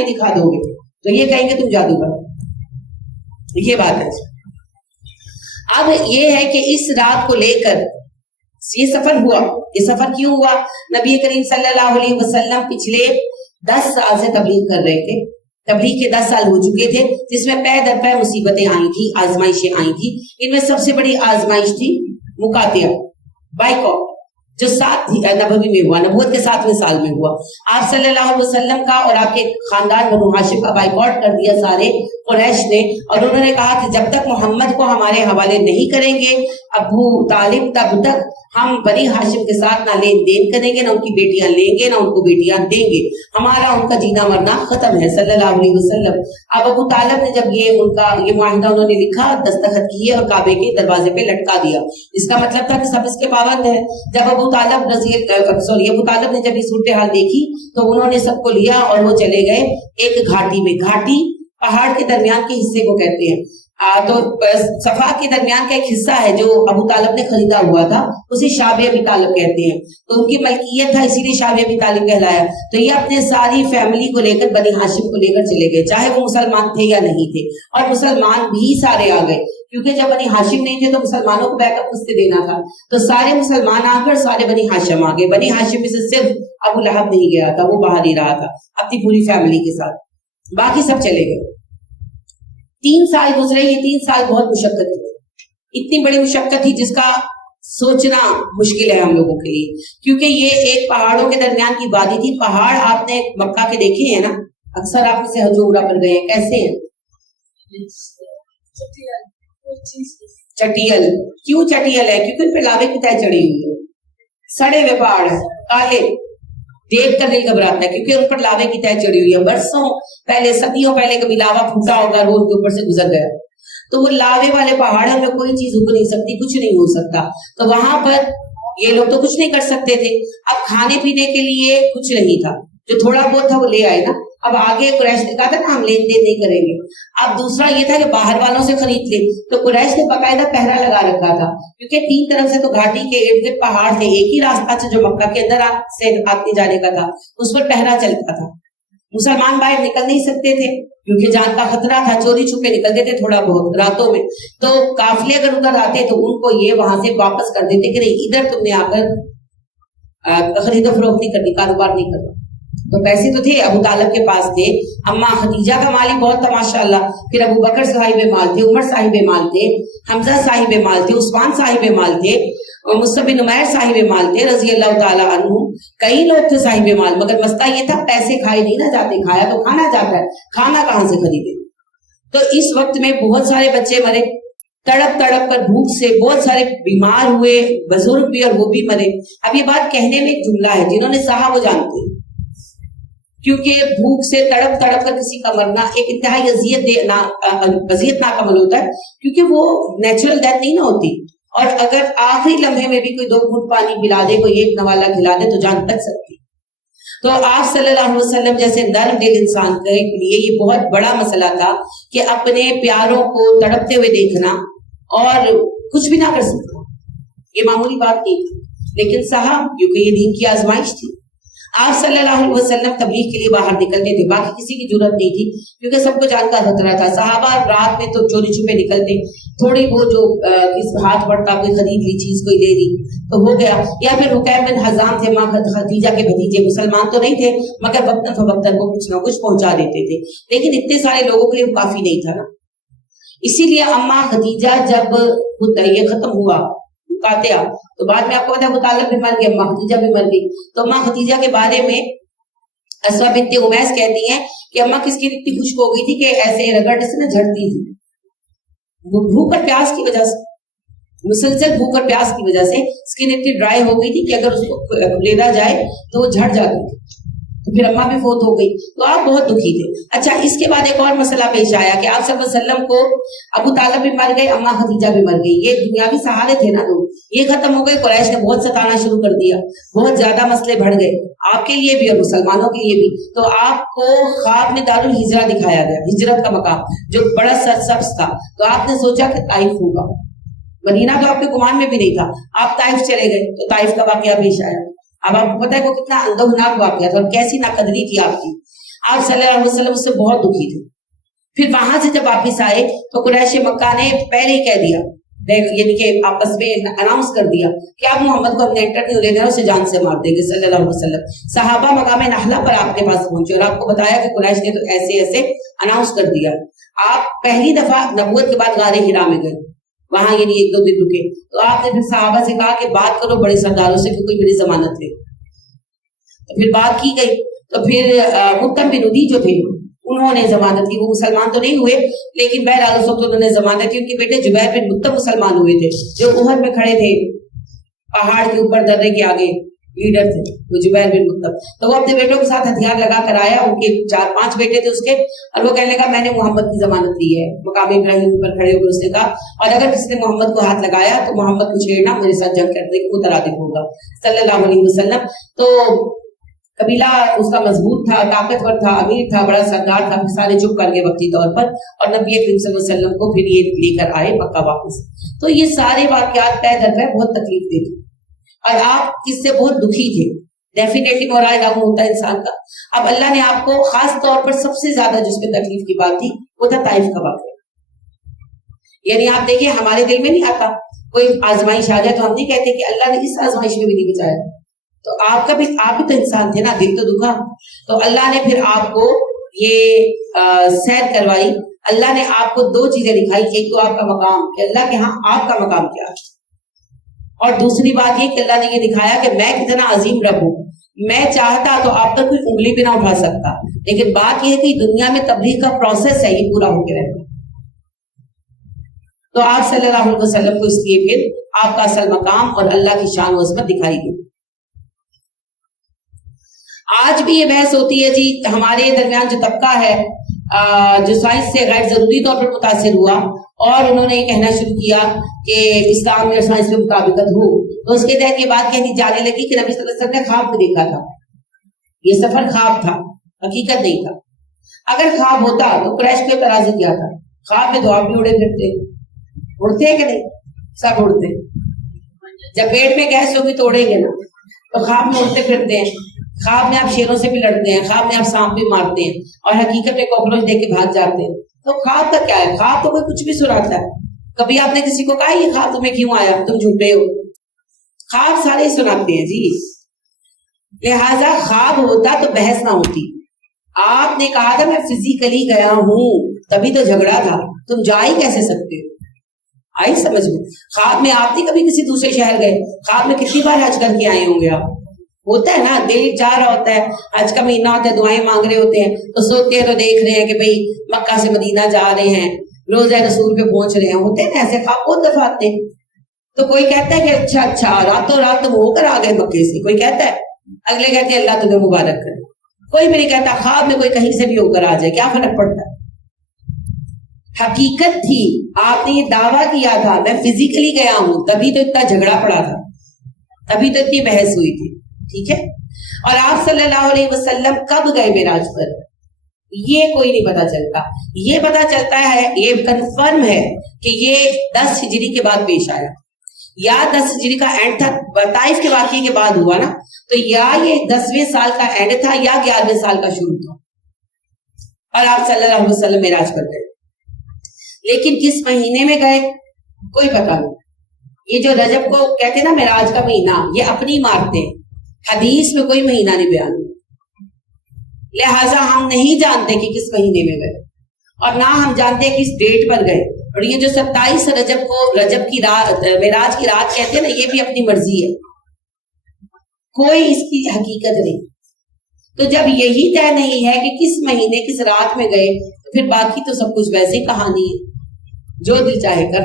نشانی دکھا دو گے تو یہ کہیں گے تم جادوگر. یہ بات ہے. اب یہ ہے کہ اس رات کو لے کر یہ سفر ہوا. یہ سفر کیوں ہوا؟ نبی کریم صلی اللہ علیہ وسلم پچھلے 10 سال سے تبلیغ کر رہے تھے. تبلیغ کے 10 سال ہو چکے تھے جس میں پے در پے مصیبتیں آئی تھی, آزمائشیں آئی تھی. ان میں سب سے بڑی آزمائش تھی مقاطعہ, بائیکاٹ, جو 7 نبوی میں ہوا, نبوت کے 7ویں سال میں ہوا. آپ صلی اللہ علیہ وسلم کا اور آپ کے خاندان بنو ہاشم کا بائیکاٹ کر دیا سارے قریش نے, اور انہوں نے کہا کہ جب تک محمد کو ہمارے حوالے نہیں کریں گے ابو طالب, تب تک ہم بنی ہاشم کے ساتھ نہ لین دین کریں گے, نہ ان کی بیٹیاں لیں گے, نہ ان کو بیٹیاں دیں گے. ہمارا ان کا جینا مرنا ختم ہے صلی اللہ علیہ وسلم. اب ابو طالب نے جب یہ معاہدہ انہوں نے لکھا, دستخط کیے اور کعبے کے دروازے پہ لٹکا دیا. اس کا مطلب تھا کہ سب اس کے پابند ہیں. جب ابو طالب نے جب یہ صورتحال دیکھی تو انہوں نے سب کو لیا اور وہ چلے گئے ایک گھاٹی میں. گھاٹی پہاڑ کے درمیان کے حصے کو کہتے ہیں. تو صفا کے درمیان کا ایک حصہ ہے جو ابو طالب نے خریدا ہوا تھا, اسے شعب ابی طالب کہتے ہیں. تو ان کی ملکیت تھا, اسی لیے شعب ابی طالب کہلایا. تو یہ اپنے ساری فیملی کو لے کر بنی ہاشم کو لے کر چلے گئے, چاہے وہ مسلمان تھے یا نہیں تھے. اور مسلمان بھی سارے آ گئے, کیونکہ جب بنی ہاشم نہیں تھے تو مسلمانوں کو بیک اپ کس سے دینا تھا. تو سارے مسلمان آ کر سارے بنی ہاشم آ گئے. بنی ہاشم میں سے صرف ابو لہب نہیں گیا تھا, وہ باہر ہی رہا تھا اپنی پوری فیملی کے ساتھ, باقی سب چلے گئے. 3 سال گزرے. یہ 3 سال بہت مشقت تھی, اتنی بڑی مشقت تھی جس کا سوچنا مشکل ہے ہم لوگوں کے لیے, کیونکہ یہ ایک پہاڑوں کے درمیان کی وادی تھی. پہاڑ آپ نے مکہ کے دیکھے ہیں نا, اکثر آپ اسے حج عمرہ پر گئے ہیں, کیسے ہیں؟ چٹیل. کیوں چٹیل ہے؟ کیونکہ ان پہ لاوے کی تہ چڑھی ہوئی ہے, سڑے ہوئے پہاڑ کالے, دیکھ کر دل گھبراتا ہے کیونکہ ان پر لاوے کی تہ چڑھی ہوئی ہے. برسوں پہلے, صدیوں پہلے کبھی لاوا پھوٹا ہوگا, روڈ کے اوپر سے گزر گیا. تو وہ لاوے والے پہاڑوں میں کوئی چیز اگ نہیں سکتی, کچھ نہیں ہو سکتا. تو وہاں پر یہ لوگ تو کچھ نہیں کر سکتے تھے. اب کھانے پینے کے لیے کچھ نہیں تھا, جو تھوڑا بہت تھا وہ لے آئے نا. اب آگے قریش نے کہا تھا نا ہم لین دین نہیں کریں گے. اب دوسرا یہ تھا کہ باہر والوں سے خرید لے. تو قریش نے باقاعدہ پہرا لگا رکھا تھا, کیونکہ 3 طرف سے تو گھاٹی کے ارد گرد پہاڑ تھے. ایک ہی راستہ تھا جو مکہ کے اندر سے آتے جانے کا تھا, اس پر پہرا چلتا تھا. مسلمان باہر نکل نہیں سکتے تھے کیونکہ جان کا خطرہ تھا, چوری چھپے نکلتے تھے تھوڑا بہت راتوں میں. تو قافلے اگر ادھر آتے تو ان کو یہ وہاں سے واپس کر دیتے کہ نہیں, ادھر تم نے آ کر خرید و فروخت نہیں کرنی, کاروبار نہیں کرنا. تو پیسے تو تھے, ابو طالب کے پاس تھے. اماں خدیجہ کا مال ہی بہت تھا ماشاءاللہ. پھر ابو بکر صاحب مال تھے, عمر صاحب مال تھے, حمزہ صاحب مال تھے, عثمان صاحب مال تھے, اور مصعب بن عمیر صاحب مال تھے رضی اللہ تعالی عنہ. کئی لوگ تھے صاحب مال, مگر مسئلہ یہ تھا پیسے کھائے نہیں نہ جاتے. کھایا تو کھانا جاتا ہے, کھانا کہاں سے خریدے. تو اس وقت میں بہت سارے بچے مرے تڑپ تڑپ کر بھوک سے, بہت سارے بیمار ہوئے, بزرگ بھی اور وہ بھی مرے. اب یہ بات کہنے میں ایک جملہ ہے, جنہوں نے سہا وہ جانتے ہیں, کیونکہ بھوک سے تڑپ تڑپ کر کسی کا مرنا ایک انتہائی اذیتناک عمل ہوتا ہے, کیونکہ وہ نیچرل ڈیتھ نہیں نہ ہوتی. اور اگر آخری لمحے میں بھی کوئی 2 گھونٹ پانی پلا دے, کوئی ایک نوالا کھلا دے تو جان بچ سکتی. تو آپ صلی اللہ علیہ وسلم جیسے نرم دل انسان کے لیے یہ بہت بڑا مسئلہ تھا کہ اپنے پیاروں کو تڑپتے ہوئے دیکھنا اور کچھ بھی نہ کر سکتا. یہ معمولی بات نہیں تھی, لیکن صاحب کیونکہ یہ دین کی آزمائش تھی. آپ صلی اللہ علیہ وسلم تبلیغ کے لیے باہر نکلتے تھے, باقی کسی کی ضرورت نہیں تھی کیونکہ سب کو جان کا خطرہ تھا. صحابہ رات میں تو چوری چھپے نکلتے, تھوڑی وہ جو اس ہاتھ پڑتا کوئی خرید لی چیز, کوئی لے لی تو ہو گیا. یا پھر حکیم بن حزام تھے, ماں خدیجہ کے بھتیجے, مسلمان تو نہیں تھے مگر وقتاً فوقتاً کو کچھ نہ کچھ پہنچا دیتے تھے. لیکن اتنے سارے لوگوں کے لیے کافی نہیں تھا نا, اسی لیے اماں خدیجہ جب یہ ختم ہوا قاتیہ, تو بعد میں آپ کو پتا ہے ابو طالب بھی مر گئے, اماں خدیجہ بھی مر گئی. تو اماں خدیجہ کے بارے میں اسما بنت امیس کہتی ہیں کہ اماں کس کی اتنی خشک ہو گئی تھی کہ ایسے رگڑنے سے نہ جھڑتی تھی, بھوک اور پیاس کی وجہ سے, مسلسل بھوک اور پیاس کی وجہ سے اسکن اتنی ڈرائی ہو گئی تھی کہ اگر اس کو لیدا جائے تو وہ جھڑ جاتی تھی. تو پھر اماں بھی فوت ہو گئی, تو آپ بہت دکھی تھے. اچھا, اس کے بعد ایک اور مسئلہ پیش آیا کہ آپ صلی اللہ علیہ وسلم کو ابو طالب بھی مر گئے, اماں خدیجہ بھی مر گئی. یہ دنیاوی سہارے تھے نا, دو یہ ختم ہو گئے. قریش نے بہت ستانا شروع کر دیا, بہت زیادہ مسئلے بڑھ گئے آپ کے لیے بھی اور مسلمانوں کے لیے بھی. تو آپ کو خواب میں دار الہجرہ دکھایا گیا, ہجرت کا مقام جو بڑا سرسبز تھا. تو آپ نے سوچا کہ طائف ہوگا, مدینہ تو آپ کے گمان میں بھی نہیں تھا. آپ طائف چلے گئے تو طائف کا واقعہ پیش آیا. اب آپ کو پتا ہے وہ کتنا اندوہناک واقعہ تھا اور کیسی ناقدری تھی آپ کی. आप सल्लल्लाहु अलैहि वसल्लम उससे बहुत दुखी थे। फिर वहां से जब वापिस आए तो कुरैश मक्का ने पहले ही कह दिया, यानी कि आपस में अनाउंस कर दिया कि आप मोहम्मद को हमने एंटर नहीं होने देना, उसे जान से मार देंगे सल्लल्लाहु अलैहि वसल्लम। सहाबा मकाम नहला पर आपके पास पहुंचे और आपको बताया कि कुरैश ने तो ऐसे ऐसे अनाउंस कर दिया। आप पहली दफा नबूवत के बाद गारे हिरा में गए, वहां यानी 1-2 दिन रुके, तो आपने फिर सहाबा से कहा कि बात करो बड़े सरदारों से कि कोई मेरी जमानत ले। तो फिर बात की गई, तो फिर मुत्तम बिन उदी जो थे उन्होंने जमानत की। वो मुसलमान तो नहीं हुए, लेकिन बहरहाल उस वक्त उन्होंने जमानत की। उनके बेटे जुबैर बिन मुत्तम मुसलमान हुए थे, जो उहद में खड़े थे, पहाड़ के ऊपर दर्रे के आगे लीडर थे वो जुबैर बिन मुत्तम। तो वो अपने बेटों के साथ हथियार लगा कर आया, उनके 4-5 बेटे थे उसके, और वो कहने लगा मैंने मोहम्मद की जमानत ली है। मकाम इब्राहिम पर खड़े होकर उसने कहा, और अगर किसी ने मोहम्मद को हाथ लगाया तो मोहम्मद को छेड़ना, मेरे साथ जंग करने को मुतरादिफ होगा सल्लल्लाहु अलैहि वसल्लम। तो कबीला उसका मजबूत था, ताकतवर था, अमीर था, बड़ा सरदार था। सारे चुप कर गए वक्ती तौर पर, और नबी करीम सल्लल्लाहु अलैहि वसल्लम को फिर ये लेकर आए मक्का वापस। तो ये सारे वाकयात तय दर पे बहुत तकलीफ देते और आप इससे बहुत दुखी थे। डेफिनेटली मोरल डाउन होता है इंसान का। अब अल्लाह ने आपको खास तौर पर सबसे ज्यादा जिसमें तकलीफ की बात थी वो था ताइफ का वाकया। यानी आप देखिए हमारे दिल में नहीं आता कोई आजमाइश आ जाए तो हम नहीं कहते कि अल्लाह ने इस आजमाइश में भी नहीं बचाया। तो आपका भी, आप भी तो इंसान थे ना, दिल तो दुखा। तो अल्लाह ने फिर आपको ये सैर करवाई। अल्लाह ने आपको 2 चीजें दिखाई, एक तो आपका मकाम कि अल्लाह के यहाँ आपका मकाम क्या है, और दूसरी बात ये कि अल्लाह ने ये दिखाया कि मैं कितना अजीम रब हूं। मैं चाहता तो आप पर कोई उंगली भी ना उठा सकता, लेकिन बात यह है कि दुनिया में तबलीग का प्रोसेस है, ये पूरा होकर रहना। तो आप सल्लल्लाहु अलैहि वसल्लम को इसलिए फिर आपका असल मकाम और अल्लाह की शान व अज़मत दिखाई गई। आज भी ये बहस होती है जी, हमारे दरमियान जो तबका है जो साइंस से गैर जरूरी तौर पर मुतासिर हुआ और उन्होंने ये कहना शुरू किया कि इस्लाम में साइंस में मुताबिकत हो, तो उसके तहत ये बात कहनी जाने लगी कि नबी सल्लल्लाहु अलैहि वसल्लम ने ख्वाब में देखा था, ये सफर ख्वाब था, हकीकत नहीं था। अगर ख्वाब होता तो कुरैश को तराजी किया था, ख्वाब में तो आप भी उड़े फिरते, उड़ते हैं कि नहीं, सब उड़ते। जब पेट में गैस होगी तो उड़ेंगे ना, तो ख्वाब में उड़ते फिरते हैं। ख्वाब में आप शेरों से भी लड़ते हैं, ख्वाब में आप सांप भी मारते हैं, और हकीकत में कॉकरोच देख के भाग जाते हैं। तो ख्वाब का क्या है? ख्वाब तो कोई कुछ भी सुनाता है। कभी आपने किसी को कहा ये ख्वाब तुम्हें क्यों आया, तुम झूठे हो? ख्वाब सारे सुनाते हैं जी। लिहाजा ख्वाब होता तो बहस ना होती। आपने कहा था मैं फिजिकली गया हूं, तभी तो झगड़ा था, तुम जा ही कैसे सकते हो? आई समझ में? ख्वाब में आप नहीं कभी किसी दूसरे शहर गए, ख्वाब में कितनी बार हज करके आए होंगे आप, होता है ना, दिल चाह रहा होता है, हज का महीना होता है, दुआएं मांग रहे होते हैं, तो सोते हैं तो देख रहे हैं कि भाई मक्का से मदीना जा रहे हैं, रोज़ा रसूल पे पहुंच रहे हैं, होते हैं ना ऐसे ख्वाब बहुत दफा आते हैं। तो कोई कहता है कि अच्छा रातों रात तुम होकर आ गए मक्के से, कोई कहता है, अगले कहते हैं अल्लाह तुम्हें मुबारक करे। कोई भी नहीं कहता ख्वाब में कोई कहीं से भी होकर आ जाए, क्या फर्क पड़ता है? हकीकत थी, आपने ये दावा किया था मैं फिजिकली गया हूं, तभी तो इतना झगड़ा पड़ा था, तभी तो इतनी बहस हुई थी, ठीक है। और आप सल्लल्लाहु अलैहि वसल्लम कब गए मेराज पर, ये कोई नहीं पता चलता। ये पता चलता है, ये कंफर्म है कि ये 10 हिजरी के बाद पेश आया, या 10 हिजरी का एंड था, ताइफ के वाक़ये के बाद हुआ ना, तो या ये 10वें साल का एंड था या 11वें साल का शुरू था, और आप सल्लल्लाहु अलैहि वसल्लम मेराज पर गए। लेकिन किस महीने में गए कोई पता नहीं। ये जो रजब को कहते ना मेराज का महीना, ये अपनी मारते हैं, हदीस में कोई महीना नहीं बयान हुआ, लिहाजा हम नहीं जानते कि किस महीने में गए, और ना हम जानते किस डेट पर गए। और ये जो 27 रजब को रजब की रात, मेराज की रात कहते हैं ना, ये भी अपनी मर्जी है, कोई इसकी हकीकत नहीं। तो जब यही तय नहीं है कि किस महीने किस रात में गए, तो फिर बाकी तो सब कुछ वैसे कहानी है, जो दिल चाहे कर।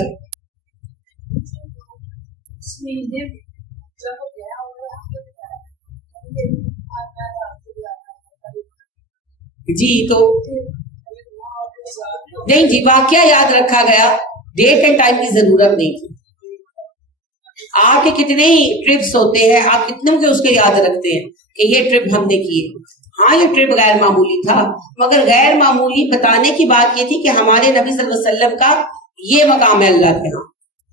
जी तो नहीं जी, वाकया याद रखा गया, डेट एंड टाइम की जरूरत नहीं थी। आपके कितने ही ट्रिप्स होते हैं, आप कितने के उसके याद रखते हैं कि ये ट्रिप हमने किए। हाँ ये ट्रिप गैर मामूली था, मगर गैर मामूली बताने की बात ये थी कि हमारे नबी सल्लल्लाहु अलैहि वसल्लम का ये मकाम है अल्लाह के यहाँ।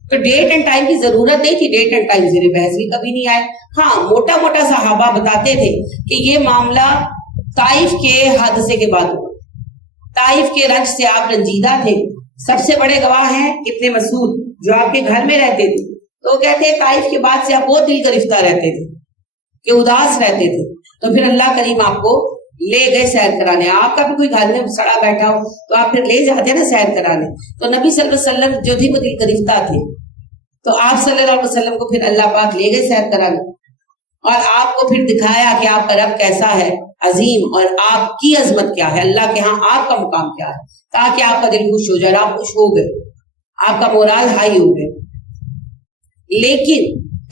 तो डेट एंड टाइम की जरूरत नहीं थी, डेट एंड टाइम से बहस भी कभी नहीं आए। हाँ मोटा मोटा सहाबा बताते थे कि ये मामला ताइफ के हादसे के बाद हुआ। ताइफ के रंज से आप रंजीदा थे। सबसे बड़े गवाह हैं इब्ने मसूद, जो आपके घर में रहते थे। तो कहते हैं ताइफ के बाद से आप बहुत दिल गिरफ्ता रहते थे, कि उदास रहते थे। तो फिर अल्लाह करीम आपको ले गए सैर कराने। आपका भी कोई घर में सड़ा बैठा हो तो आप फिर ले जाते ना सैर कराने। तो नबी सल्लल्लाहु अलैहि वसल्लम जो थे वो दिल गिरफ्ता थे, तो आप सल्लल्लाहु अलैहि वसल्लम को फिर अल्लाह पाक ले गए सैर कराने और आपको फिर दिखाया कि आपका रब कैसा है अजीम, और आपकी अजमत क्या है, अल्लाह के यहाँ आपका मुकाम क्या है, ताकि आपका दिल खुश हो जाए। आप खुश हो गए, आपका मोराल हाई हो गए। लेकिन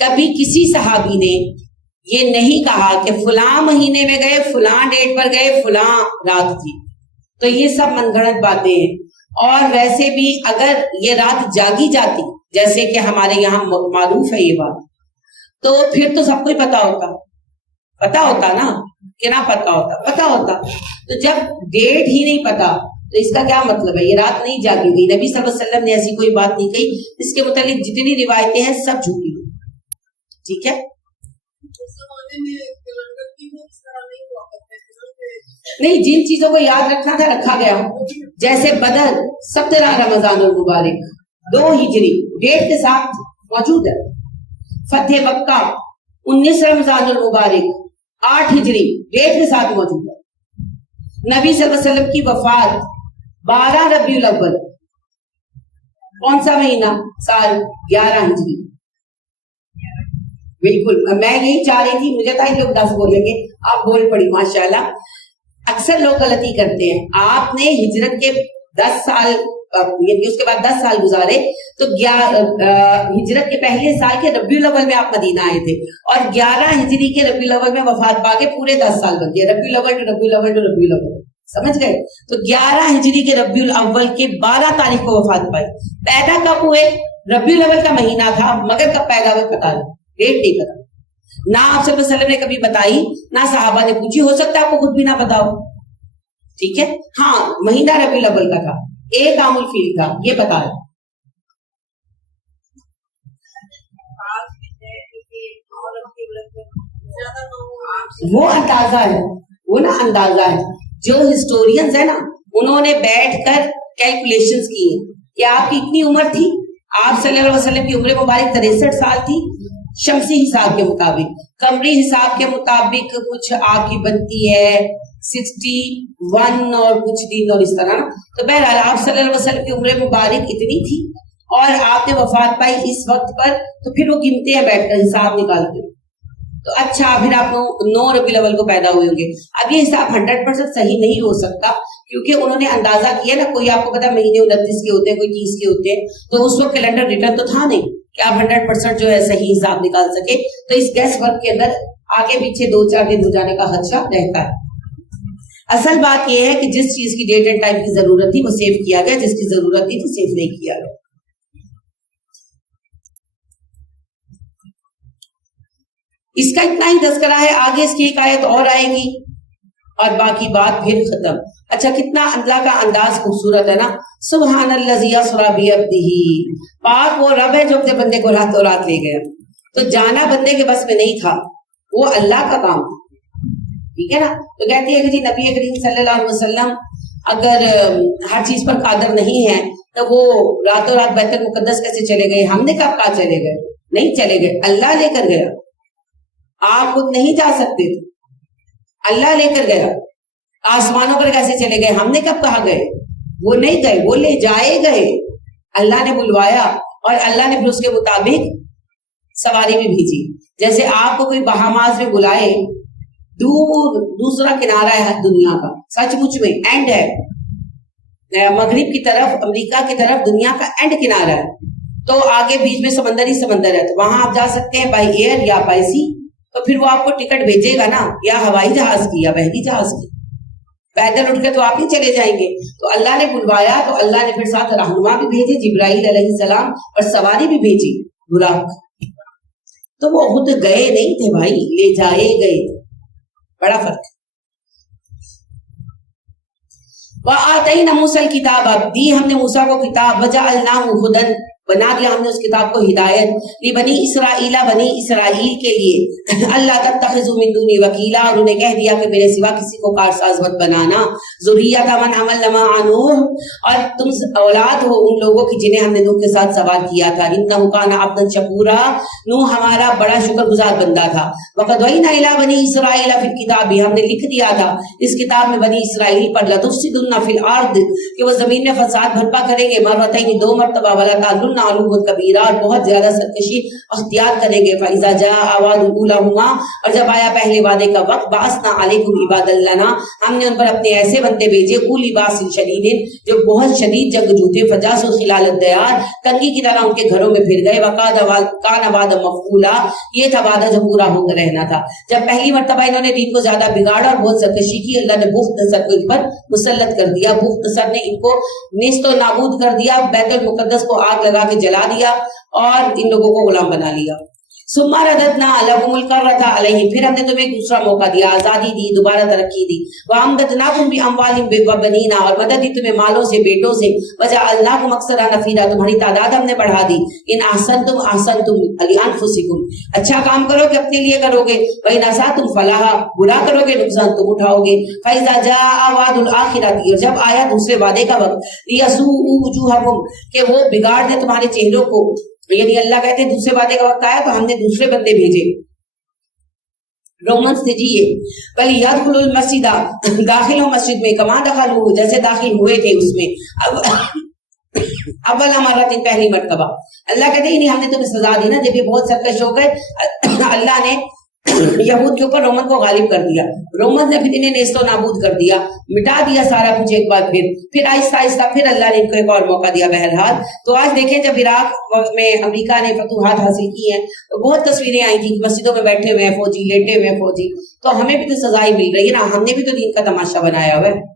कभी किसी सहाबी ने ये नहीं कहा कि फलां महीने में गए, फलां डेट पर गए, फलां रात थी। तो ये सब मनगढ़ंत बातें हैं। और वैसे भी अगर ये रात जागी जाती, जैसे कि हमारे यहाँ मारूफ है ये बात, तो फिर तो सबको ही पता होता ना, कि ना पता होता। तो जब डेट ही नहीं पता तो इसका क्या मतलब है? ये रात नहीं जागी गई। नबी सल्लल्लाहु अलैहि वसल्लम ने ऐसी कोई बात नहीं कही। इसके मुतालिक जितनी रिवायतें हैं सब झूठी हैं, ठीक है। नहीं, जिन चीजों को याद रखना था रखा गया, जैसे बदर 17 रमजान मुबारक 2 हिजरी डेट के साथ मौजूद है। फतेह मक्का 19 रमजान मुबारक 8 हिजरी डेट के साथ मौजूद है। नबी सल्लल्लाहु अलैहि वसल्लम की वफात 12 रबीउल अव्वल, कौन सा महीना? साल 11 हिजरी। बिल्कुल, मैं यही चाह रही थी, मुझे था लोग 10 बोलेंगे, आप बोल पड़ी माशाल्लाह। अक्सर लोग गलती करते हैं। आपने हिजरत के 10 साल यानी उसके बाद 10 साल गुजारे, तो हिजरत के पहले साल के रबीउल अव्वल में आप मदीना आए थे, और 11 हिजरी के रबीउल अव्वल में वफात पाके पूरे 10 साल बन गए। रबीउल अव्वल टू रबीउल अव्वल टू रबीउल अव्वल, समझ गए? तो 11 हिजरी के रबीउल अव्वल के 12 तारीख को वफात पाई। पैदा कब हुए? रबीउल अव्वल का महीना था, मगर कब पैदा हुए पता नहीं, डेट नहीं पता। ना आप सल्लल्लाहु अलैहि वसल्लम ने कभी बताई, ना सहाबा ने पूछी, हो सकता है आपको खुद भी ना बताओ, ठीक है। हाँ, महीना रबीउल अव्वल का था, एक आमुल फील था, ये बता रहे। वो अंदाजा है, वो ना अंदाजा है। जो हिस्टोरियंस है ना, उन्होंने बैठकर कैलकुलेशंस की है कि आपकी इतनी उम्र थी। आप सल्लल्लाहु अलैहि वसल्लम की उम्र मुबारक 63 साल थी शमसी हिसाब के मुताबिक। कमरी हिसाब के मुताबिक कुछ आपकी बनती है 61 और कुछ दिन और इस तरह। तो बहरहाल आप सल्लल्लाहु अलैहि वसल्लम की उम्र मुबारक इतनी थी और आपने वफात पाई इस वक्त पर, तो फिर वो गिनते हैं बैठकर, हिसाब निकालते। तो अच्छा, फिर आप 9 रबीउल अव्वल को पैदा हुए होंगे। अब ये हिसाब 100% सही नहीं हो सकता, क्योंकि उन्होंने अंदाजा किया ना, कोई आपको पता महीने 29 के होते हैं, कोई 30 के होते हैं, तो उस वक्त कैलेंडर रिटर्न तो था नहीं कि आप 100% जो है सही हिसाब निकाल सके। तो इस गैस वर्क के अंदर आगे पीछे 2-4 दिन हो जाने का खदशा रहता है। असल बात यह है कि जिस चीज की डेट एंड टाइम की जरूरत थी वो सेव किया गया, जिसकी जरूरत थी तो सेव नहीं किया गया। इसका इतना ही तज़किरा है, आगे इसकी एक आयत और आएगी और बाकी बात फिर खत्म। अच्छा, कितना अल्लाह का अंदाज खूबसूरत है ना। सुब्हानल्लज़ी अस्रा बिअब्दिही, पाक वो रब है जो अपने बंदे को रातों रात ले गया। तो जाना बंदे के बस में नहीं था, वो अल्लाह का काम, ठीक है ना। तो कहती है कि जी नबी करीम सल्लल्लाहु अलैहि वसल्लम अगर हर चीज पर कादर नहीं है तो वो रातों रात बैतुल मुकद्दस कैसे चले गए? हमने कब कहा चले गए? नहीं चले गए, अल्लाह लेकर गया। आप खुद नहीं जा सकते थे, अल्लाह लेकर गया। आसमानों पर कैसे चले गए? हमने कब कहा गए? वो नहीं गए, वो ले जाए गए। अल्लाह ने बुलवाया और अल्लाह ने फिर उसके मुताबिक सवारी भी भेजी। जैसे आपको कोई बहामास में बुलाए, दूर दूसरा किनारा है दुनिया का, सचमुच में एंड है, मगरिब की तरफ, अमेरिका की तरफ दुनिया का एंड किनारा है, तो आगे बीच में समंदर ही समंदर है, तो वहां आप जा सकते हैं बाय एयर या बाय सी। तो फिर वो आपको टिकट भेजेगा ना, या हवाई जहाज की या बहरी जहाज की। पैदल उठ के तो आप ही चले जाएंगे। तो अल्लाह ने बुलवाया, तो अल्लाह ने फिर साथ रहनुमा भी भेजे जिब्राइल अलैहिस्सलाम, और सवारी भी भेजी बुराक। तो वो खुद गए नहीं थे भाई, ले जाए गए, बड़ा फर्क। वआतैना मूसल किताब, अब दी हमने मूसा को किताब, वजअलनाहु हुदन بنا دیا ہم نے اس کتاب کو ہدایت بنی اسرائیل بنی اسرائیل کے لیے اللہ تتخذوا من دونی وکیلا، اور انہیں کہہ دیا کہ میرے سوا کسی کو کارساز مت بنانا، ذریۃ من حملنا مع نوح، اور تم اولاد ہو ان لوگوں کی جنہیں ہم نے نوح کے ساتھ سوار کیا تھا، انہ کان عبدا شکورا، نوح ہمارا بڑا شکر گزار بندہ تھا، وقد وحینا الی بنی اسرائیل فی الکتاب، ہم نے لکھ دیا تھا اس کتاب میں بنی اسرائیل پر، لتفسدن فی الارض، کہ وہ زمین میں فساد برپا کریں گے، مرتين 2 مرتبہ، ولا تعلن علوا کبیرا، اور بہت زیادہ سرکشی اختیار کریں گے، فاذا جاء وعد اولاہما، اور جب آیا پہلے وعدے کا وقت، بعثنا علیکم عبادا لنا، ہم نے ان پر اپنے ایسے بندے بھیجے، اولی باس شدید، جو بہت شدید جنگجو تھے، فجاسوا خلال الدیار، تنگی کی طرح ان کے گھروں میں پھر گئے، کان وعدا مفعولا، یہ تھا وعدہ جو پورا ہو کر رہنا تھا۔ جب پہلی مرتبہ انہوں نے دین کو زیادہ بگاڑا اور بہت سرکشی کی، اللہ نے بخت نصر کو ان پر مسلط کر دیا، بخت نصر نے ان کو نیست و نابود کر دیا، بیت المقدس کو آگ لگا کے جلا دیا اور ان لوگوں کو غلام بنا لیا۔ ثم رددنا لهم الكرة علیہم، پھر ہم نے تمہیں ایک دوسرا موقع دیا، آزادی دی، دوبارہ ترقی دی، وامددناکم باموال وبنین، اور مدد دی تمہیں مالوں سے، بیٹوں سے، وجعلناکم اکثر نفیرا، تمہاری تعداد ہم نے بڑھا دی، ان احسنتم احسنتم لانفسکم، اچھا کام کرو کہ اپنے لیے کرو گے، وان اسأتم فلہا، برا کرو گے نقصان تم اٹھاؤ گے، فاذا جاء وعد الاخرۃ، اور جب آیا دوسرے وعدے کا وقت، لیسوءوا وجوہکم، کہ وہ بگاڑ دے تمہارے چہروں کو، یعنی اللہ کہتے ہیں دوسرے وعدے کا وقت آیا تو ہم نے دوسرے بندے بھیجے، رومنس نے جی یہ بل یدخل المسجد، داخل ہو مسجد میں، کما دخلوا، جیسے داخل ہوئے تھے اس میں، اول مرت، پہلی مرتبہ، اللہ کہتے ہیں ہم نے تمہیں سزا دی نا، جب یہ بہت سرکش ہو گئے، اللہ نے یہود کے اوپر رومن کو غالب کر دیا، رومن نے پھر انہیں نیست و نابود کر دیا، مٹا دیا سارا کچھ ایک بار، پھر آہستہ آہستہ پھر اللہ نے ان کو ایک اور موقع دیا۔ بہرحال تو آج دیکھیں جب عراق میں امریکہ نے فتوحات حاصل کی ہیں تو بہت تصویریں آئی تھیں، مسجدوں میں بیٹھے ہوئے ہیں فوجی، لیٹے ہوئے ہیں فوجی، تو ہمیں بھی تو سزائی مل رہی ہے نا، ہم نے بھی تو دین کا تماشا بنایا ہوا ہے۔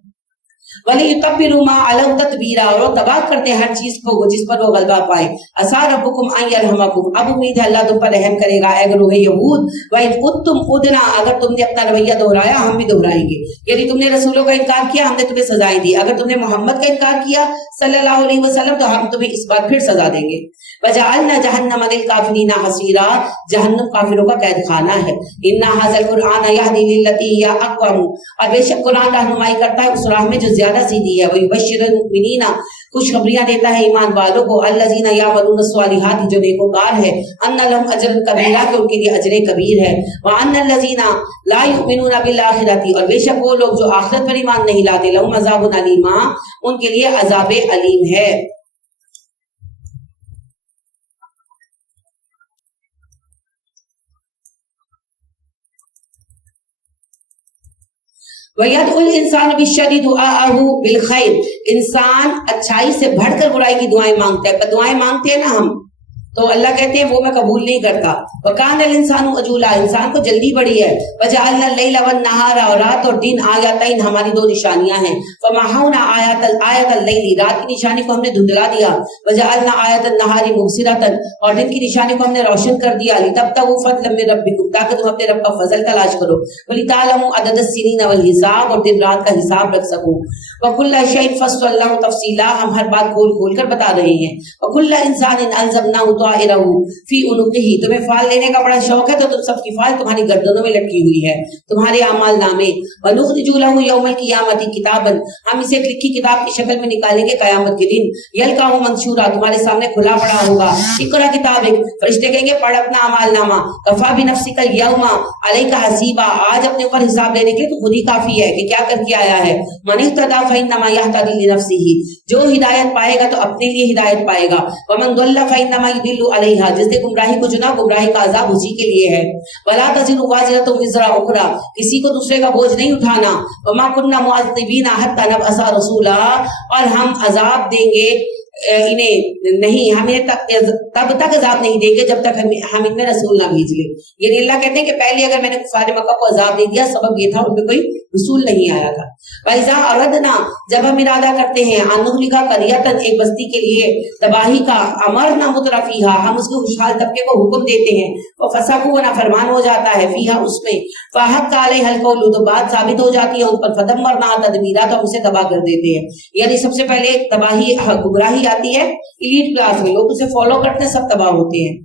وَلِيُتَبِّرُوا مَا عَلَوْا تَتْبِيرًا، اور وہ تباہ کرتے ہیں ہر چیز کو جس پر وہ غلبہ پائے۔ عَسَىٰ رَبُّكُمْ أَن يَرْحَمَكُمْ، اب امید ہے اللہ تم پر رحم کرے گا اے گروہ یہود، وَإِنْ عُدْتُمْ عُدْنَا، اگر تم نے اپنا رویہ دہرایا ہم بھی دہرائیں گے، یعنی تم نے رسولوں کا انکار کیا ہم نے تمہیں سزائیں دی، اگر تم نے محمد کا انکار کیا صلی اللہ علیہ وسلم تو ہم تمہیں اس بار پھر سزا دیں گے۔ وَجَعَلْنَا جَهَنَّمَ لِلْكَافِرِينَ حَصِيرًا، جہنم کافروں کا قید خانہ ہے۔ إِنَّ هَٰذَا الْقُرْآنَ يَهْدِي لِلَّتِي هِيَ أَقْوَمُ، اور بے شک قرآن رہنمائی کرتا ہے اس راہ میں جو زیادہ سیدھی ہے، وَيُبَشِّرُ الْمُؤْمِنِينَ، خوشخبریاں دیتا ہے ایمان والوں کو، الذین یعملون الصالحات، جو نیکوکار ہے، ان لهم اجرا کبیرا، کہ ان کے لیے اجر کبیر ہے، وان الذین لا یؤمنون بالآخرۃ، اور بے شک وہ لوگ جو آخرت پر ایمان نہیں لاتے، لهم عذاب علیم، ان کے لیے عذاب علیم ہے۔ وَيَدْعُ الْإِنسَانُ بِالشَّرِّ دُعَاءَهُ بِالْخَيْرِ، انسان اچھائی سے بڑھ کر برائی کی دعائیں مانگتا ہے، دعائیں مانگتے ہیں نا ہم تو اللہ کہتے ہیں وہ میں قبول نہیں کرتا۔ وَكَانَ الْإِنسَانُ عَجُولًا، انسان کو جلدی بڑی ہے۔ وَجَعَلْنَا اللَّيْلَ وَالنَّهَارَ، اور رات اور دن آیتین، ہماری دو نشانیاں ہیں۔ فَمَحَوْنَا آیَةَ اللَّيْلِ، رات کی نشانی کو ہم نے دھندلا دیا۔ وَجَعَلْنَا آیَةَ النَّهَارِ مُبْصِرَةً، اور دن کی نشانی کو ہم نے روشن کر دیا۔ لِتَبْتَغُوا فَضْلًا مِّن رَّبِّكُمْ، تاکہ تم اپنے رب کا فضل تلاش کرو۔ وَلِتَعْلَمُوا عَدَدَ السِّنِينَ وَالْحِسَابَ، اور دن رات کا حساب رکھ سکو۔ وَكُلَّ شَيْءٍ فَصَّلْنَاهُ تَفْصِيلًا، ہم ہر بات کھول کھول کر بتا رہے ہیں۔ وَكُلَّ إِنسَانٍ أَلْزَمْنَاهُ طَائِرَهُ فی عنقہ، تمہیں فال لینے کا بڑا شوق ہے تو تم سب کی فال تمہاری گردنوں میں لٹکی ہوئی ہے، تمہارے اعمال نامے۔ وَنُخْرِجُ لَهُ يَوْمَ الْقِيَامَةِ كِتَابًا، ہم اسے ایک لکھی کتاب کی شکل میں نکالیں گے قیامت کے دن۔ يَلْقَاهُ مَنشُورًا، تمہارے سامنے کھلا پڑا ہوگا۔ اقرأ کتابک، فرشتے کہیں گے پڑھ اپنا اعمال نامہ۔ کفیٰ بنفسک اليوم علیک حسیبا، آج اپنے اوپر حساب لینے کے تو خود ہی کافی ہے کہ کیا کر کے آیا ہے۔ من اهتدى فإنما يهتدي لنفسه، جو ہدایت پائے گا تو اپنے لیے ہدایت پائے گا۔ ومن ضل فإنما يضل عليها، جس نے گمراہی کو چنا گمراہی کا عذاب اسی کے لیے ہے۔ ولا تزر وازرة وزر أخرى، کسی کو دوسرے کا بوجھ نہیں اٹھانا۔ وما كنا معذبين حتى نبعث رسولا، اور ہم عذاب دیں گے انہیں نہیں، ہمیں تب تک عذاب نہیں دیں گے جب تک ہم ان میں رسول نہ بھیج لیں۔ یعنی اللہ کہتے ہیں کہ پہلے اگر میں نے کفار مکہ کو عذاب دے دیا سبب یہ تھا ان میں کوئی रसूल नहीं आया था। वैज़ा अरदना, जब हम इरादा करते हैं, अनुहलिका करियतन, एक बस्ती के लिए तबाही का, अमरना मुतरफीहा, हम उसके खुशहाल तबके को हुक्म देते हैं, वो फसकू नाफरमान हो जाता है, फीहा उसमें, फहक काले हल्कौलू, तो बात साबित हो जाती है उन पर, फदम्मरना तदबीरा, तो उसे तबाह कर देते हैं। यानी सबसे पहले तबाही गुमराही आती है इलीट क्लास में, लोग उसे फॉलो करते हैं, सब तबाह होते हैं।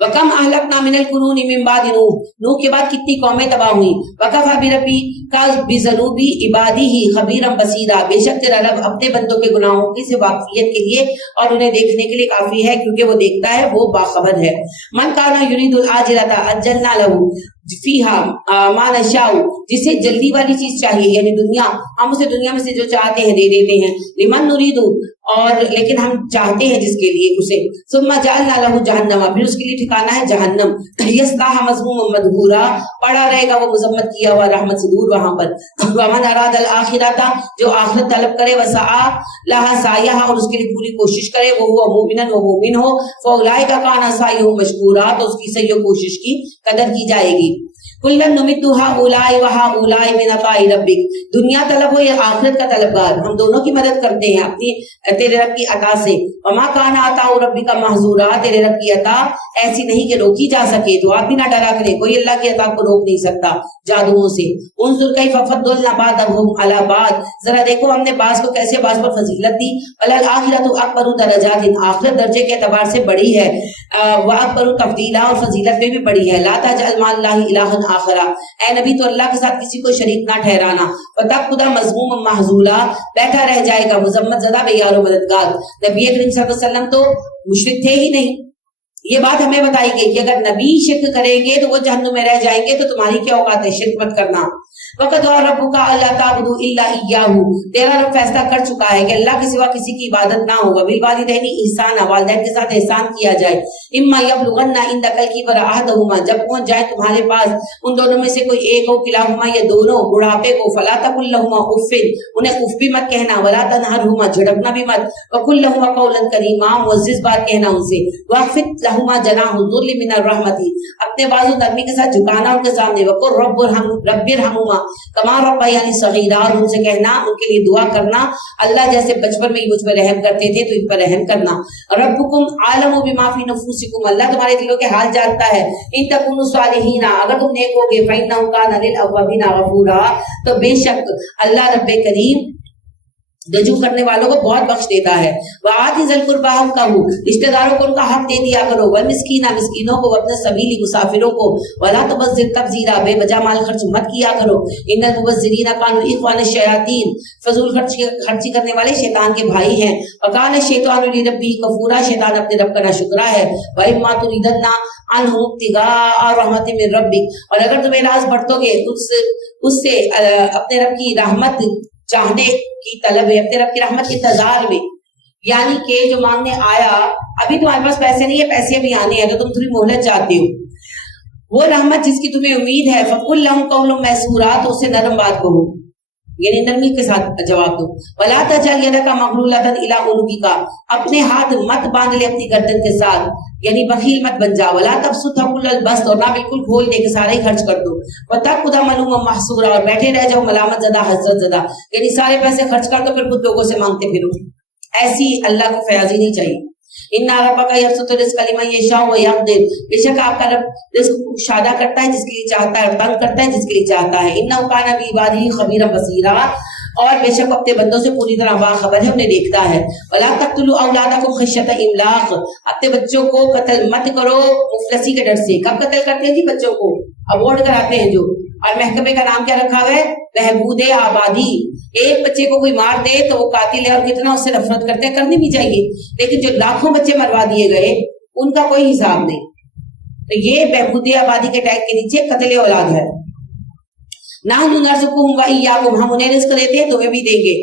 वकम अहलकना मिनल कुरूनी मिन बाद नूह के बाद कितनी कौमें तबाह हुई। वकफा बिरब्बी का बिज़नूबी इबादिही खबीरम बसीरा, बेशक तेरा रब अपने बंदों के गुनाहों की से वाकफियत के लिए और उन्हें देखने के लिए काफी है, क्योंकि वो देखता है, वो बाखबर है। मन काना युरीदुल आजिलता अज्जलना लहू फीहा मा नशाउ, जिसे जल्दी वाली चीज चाहिए यानी दुनिया, हम उसे दुनिया में से जो चाहते हैं दे देते हैं। लिमन नुरीदु, और लेकिन हम चाहते हैं जिसके लिए उसे, सुम्मा जअलना लहू जहन्नम, फिर उसके लिए ठिकाना है जहन्नम, यस्लाहा मज़मूमम मदहूरा, पड़ा रहेगा वो मुज़म्मत किया हुआ रहमत से दूर वहां पर। वमन अरादल आखिरता, जो आखिरत तलब करे, वसआ लहा सायहा, और उसके लिए पूरी कोशिश करे, वो हुआ मुमिनन, वो मुमिन हो, फौलाइका काना सायहु मशकूरा, तो उसकी सही कोशिश की कदर की जाएगी। कुल्लन नुमित्तु हाउलाई व हाउलाई मिन अताई रब्बिक, दुनिया तलब हो या आखिरत का तलबगार, हम दोनों की मदद करते हैं अपनी तेरे रब की अता से। वमा काना अताउ रब्बिका महजूरा, तेरे रब की अता ऐसी नहीं कि रोकी जा सके, तो आप भी ना डरा करें, कोई अल्लाह की अता को रोक नहीं सकता जादुओं से। उन्जुर कैफ फद्दलना बादहुम अला बाद, जरा देखो हमने बाज को कैसे बाज पर फजीलत दी। वलल आखिरतु अकबरु दरजातिन, आखिरत दर्जे के एतबार से बड़ी है, व अकबरु तफदीला, और फजीलत में भी बड़ी है। ला तजअल माल्लाहि इलाहन आखिरा, ए नबी तो अल्लाह के साथ किसी को शरीक ना ठहराना। फतक खुदा मज़मूम महजूला, बैठा रह जाएगा मुजम्मत ज़दा बेयारो मददगार। नबी करीम सल्लल्लाहु अलैहि वसल्लम तो मुशरिक थे ही नहीं। ये बात हमें बताई गई कि अगर नबी शिर्क करेंगे तो वो जहन्नुम में रह जाएंगे, तो तुम्हारी क्या औकात है, शिर्क मत करना। वक़द और रब्बुका अल्ला ताबुदू इल्ला इय्याहू, तेरा रब फैसला कर चुका है कि अल्लाह के सिवा किसी की इबादत ना होगा। बिल वालिदैनि ihसाना, वालिदैन के साथ एहसान किया जाए। इम्मा यबलुगन्ना इंदकल किबर अहदहुमा, जब पहुंच जाए तुम्हारे पास उन दोनों में से कोई एक हो, किलाहुमा, ये दोनों, बुढ़ापे को, फला तकुल लहुमा उफ़्फ़िन, उन्हें उफ़ भी मत कहना, वला तनहरहुमा, झड़कना भी मत, वकुल लहुमा कौलन करीमा, मुअज़्ज़िज़ बात कहना उनसे, वख़्फ़िद लहुमा जनाहु ज़ुल्लि मिनर रहमति, अपने बाजू नरमी के साथ झुकाना उनके सामने, वकुल रब्बिरहमुमा कमा रब्बयानी सगीरा, और उनसे कहना, उनके लिए दुआ करना, अल्लाह जैसे बचपन में मुझ पर रहम करते थे तो इन पर रहम करना। रब्बुकुम आलमु बिमा फी नुफूसिकुम, अल्लाह तुम्हारे दिलों के हाल जानता है। इन तकुनु सालिहीना, अगर तुम नेक होगे, फइन्नहु काना लिल अव्वाबीना गफूरा, तो बेशक अल्लाह रब्बे करीम रजू करने वालों को बहुत बख्श देता है। वाति ज़ल कुर्बा हक़्क़हू, रिश्तेदारों को उनका हक दे दिया करो। वल मिस्कीना, मिस्कीनों को, अपने सबीली मुसाफिरों को। वला तुबज़्ज़िर तबज़ीरा, बेवजह माल खर्च मत किया करो। इन्नल मुबज़्ज़िरीना कानू इख़वान शयातीन, फजूल खर्ची करने वाले शैतान के भाई हैं। वकान शैतानु लिरब्बिही कफूरा, शैतान अपने रब का नाशुक्रा है। व इम्मा तुरिदन्ना अन्हु इब्तिगाअ रहमतिन मिन रब्बिक, और अगर तुम एराज़ बरतोगे उससे अपने रब की रहमत चाहने की तलब है, अपने रब की रहमत के इंतजार में, यानी कि जो मांगने आया, अभी तुम्हारे पास पैसे नहीं है, पैसे भी आने हैं, तो तुम थोड़ी मोहलत चाहते हो, वो रहमत जिसकी तुम्हें उम्मीद है, फकुल लहुम कौलुम मैसूरा, तो उससे नरम बात कहो, यानी नरमी के साथ जवाब दो। वला तजअल यदका मगलूलतन इला उनुकिका, अपने हाथ मत बांध ले अपनी गर्दन के साथ, यानी बखील मत बन जा। वला तबसुतहा कुल्लल बस्त, और ना बिल्कुल खोल दे के सारे ही खर्च कर दो। वतक खुदा मलूम महसूरा, और बैठे रह जाओ मलामत ज़दा हसरत ज़दा, यानी सारे पैसे खर्च कर दो फिर कुछ लोगों से मांगते फिरो। ऐसी अल्लाह को फयाजी नहीं चाहिए। इन्ना रब्बका यबसुतु रिज़्क़ लिमन यशाउ व यक़दिर, बेशक आपका रब रिज़्क़ को शादा करता है जिसके लिए चाहता है, तंग करता है जिसके लिए चाहता है। इन्नहु काना बिइबादिही खबीरन बसीरा, और बेशक अपने बंदों से पूरी तरह बाखबर है, उन्हें देखता है। वला तक़्तुलू औलादकुम खश्यत इमलाक़, अपने बच्चों को कत्ल मत करो मुफलसी के डर से। कब कत्ल करते हैं जी बच्चों को? अवॉर्ड कराते हैं जो, और महकमे का नाम क्या रखा हुआ है? बहबूद आबादी। एक बच्चे को कोई मार दे तो वो कातिल है, और कितना उससे नफरत करते हैं, करनी भी चाहिए, लेकिन जो लाखों बच्चे मरवा दिए गए उनका कोई हिसाब नहीं। तो ये बहबूद आबादी के टैग के नीचे कत्ल औलाद है। नहनु नर्ज़ुकुहुम व इय्याकुम, हम उन्हें रिज़्क़ देते हैं, तुम्हें भी देंगे।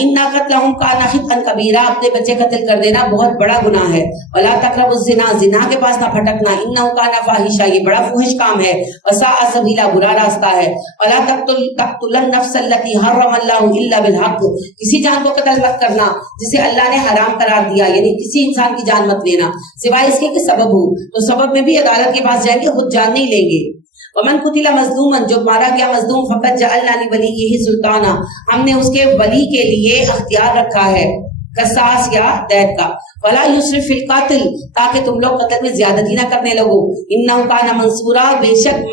इन्ना क़त्लहुम काना ख़ितअन कबीरा, अपने बच्चे कत्ल कर देना बहुत बड़ा गुनाह है। वला तक़रबुज़ ज़िना, ज़िना के पास ना भटकना। इन्नहु काना फ़ाहिशा, ये बड़ा फुहश काम है। वसाअ सबीला, बुरा रास्ता है। वला तक़्तुलन नफ़्सल्लती हर्रमल्लाहु इल्ला बिलहक़, किसी जान को कत्ल मत करना जिसे अल्लाह ने हराम करार दिया, यानी किसी इंसान की जान मत लेना सिवाय इसके कि सबब हो। तो सबब में भी अदालत के पास जाएंगे, खुद जान नहीं लेंगे। ومن قتل مظلومن جو مارا گیا مظلوم فقط جعلنا لولیہ سلطانہ ہم نے اس کے ولی کے لیے اختیار رکھا ہے قصاص یا دیت کا ولا یسرف فی القتل تاکہ تم لوگ قتل میں زیادتی نہ کرنے لگو انہ کان منصورا بے شک